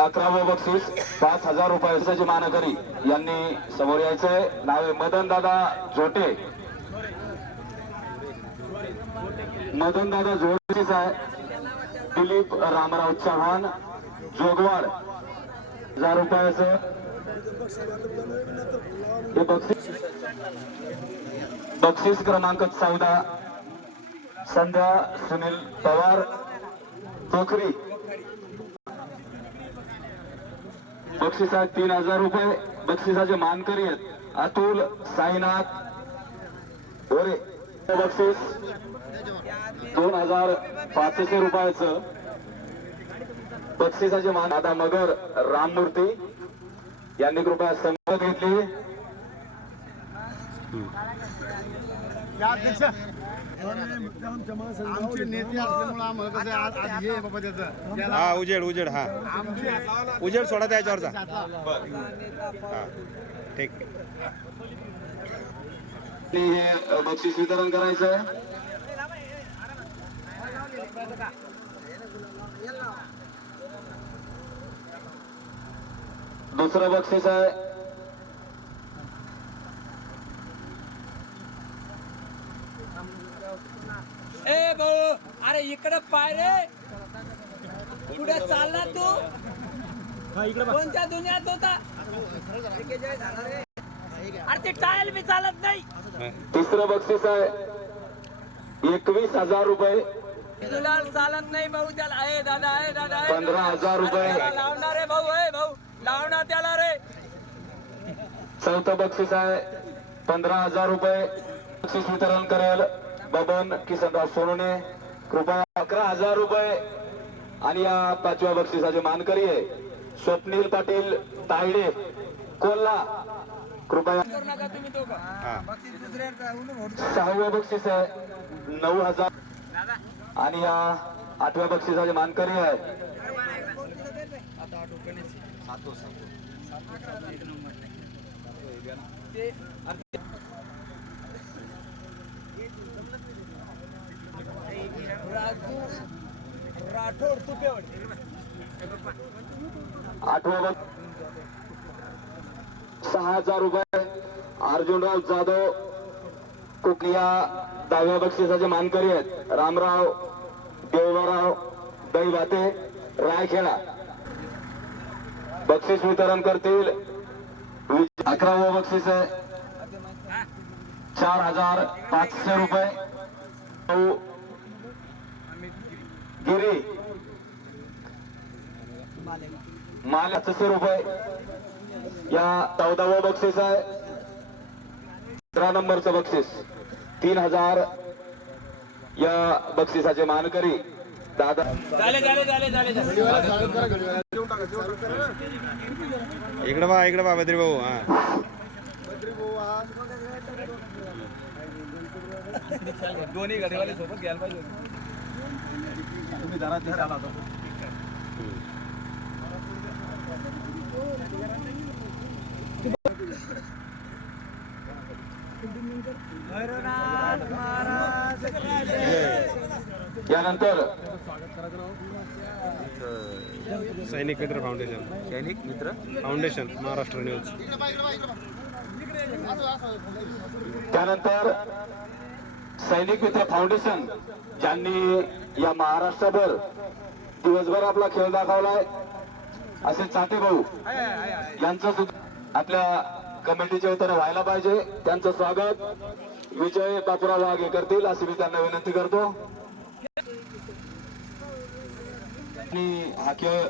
अकरावं बक्षीस पाच हजार रुपये रुपयाचे मानकरी यांनी समोर यायचंय. नाव आहे मदन दादा झोटे. मदन दादा झोटेच आहे. दिलीप रामराव चव्हाण जोगवाड. हजार रुपयाचं हे बक्षीस बक्षीस क्रमांक चौदा. संध्या सुनील पवार पोखरी. बक्षीस आहे तीन हजार रुपये बक्षिसाचे मानकरी आहेत. अतुल साईनाथ ओरे बक्षीस दोन हजार पाचशे रुपयाचं बक्षिसाचे मान दादा मगर राममूर्ती. यांनी कृपया संगत घेतली. आमचे नेते असल्यामुळे आम्हाला कसं आहे, आज आज हे बाबा त्याचं. त्याला हा उजेड उजेड हा. आमचे उजेड सोडा त्याच्यावरचा हा ठीक. हे बक्षीस वितरण करायचं आहे. दुसरं बक्षीस आहे. ए भाऊ. अरे इकडे पाय रे. पुढे चालला तू. कोणत्या दुनियात होता? अरे ते टायल बी चालत नाही. तिसरं बक्षीस आहे. एकवीस हजार रुपये. तुला चालत नाही भाऊ त्याला. ए दादा ए दादा ए पंधरा हजार रुपये. लावणार रे भाऊ ए भाऊ. लावणार त्याला रे. चौथं बक्षीस आहे. पंधरा हजार रुपये. बक्षीस वितरण करेल. बबन किसनराव सोनवणे कृपया अकरा हजार रुपये. आणि या पाचव्या बक्षिसाचे मानकरी आहे स्वप्नील पाटील तायडे कोल्हा. कृपया करू नका तुम्ही दोघं. हा. सहावं बक्षीस आहे नऊ हजार. आणि या आठव्या बक्षिसाचे मानकरी आहे. राजू राठोड तुपेवड आठवा सहा हजार रुपये. अर्जुनराव जाधव कुकलिया दहाव्या बक्षिसाचे मानकरी आहेत. रामराव देवराव दैवाते रायखेडा. बक्षीस वितरण करतील. अकरावं बक्षीस आहे. चार हजार पाचशे रुपये. गिरी. माल पाचशे रुपये या चौदावं बक्षीस आहे. अठरा नंबरचं बक्षीस. तीन हजार या बक्षिसाचे मानकरी दादा इकडे बा इकडे बा बद्री भाऊ हा. दोन्ही घरीवाले सोबत घ्यायला पाहिजे यानंतर सैनिक मित्र फाउंडेशन. सैनिक मित्र? Foundation Maharashtra news. त्यानंतर सैनिक मित्र फाउंडेशन ज्यांनी या महाराष्ट्रभर दिवसभर आपला खेळ दाखवलाय. असे चाते भाऊ. यांचं सुद्धा आपल्या कमिटीच्या वतीने व्हायला पाहिजे. त्यांचं स्वागत. विजय बापुराव वाघ हे करतील अशी मी त्यांना विनंती करतो. आणि हा खेळ